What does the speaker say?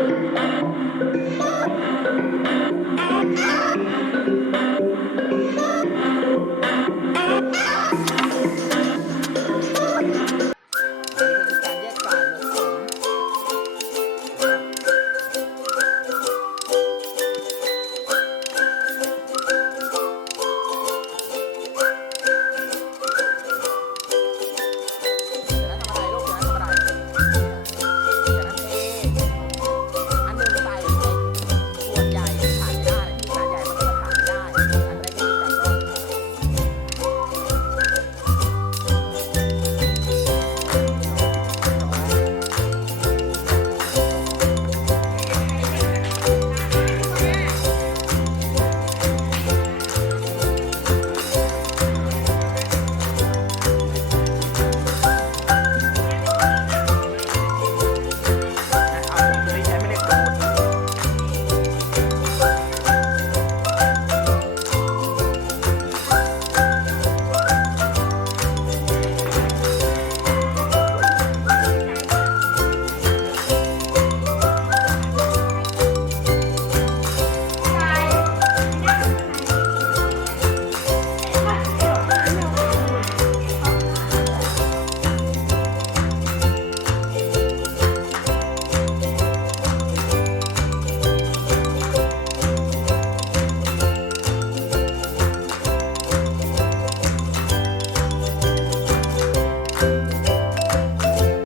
Thank you.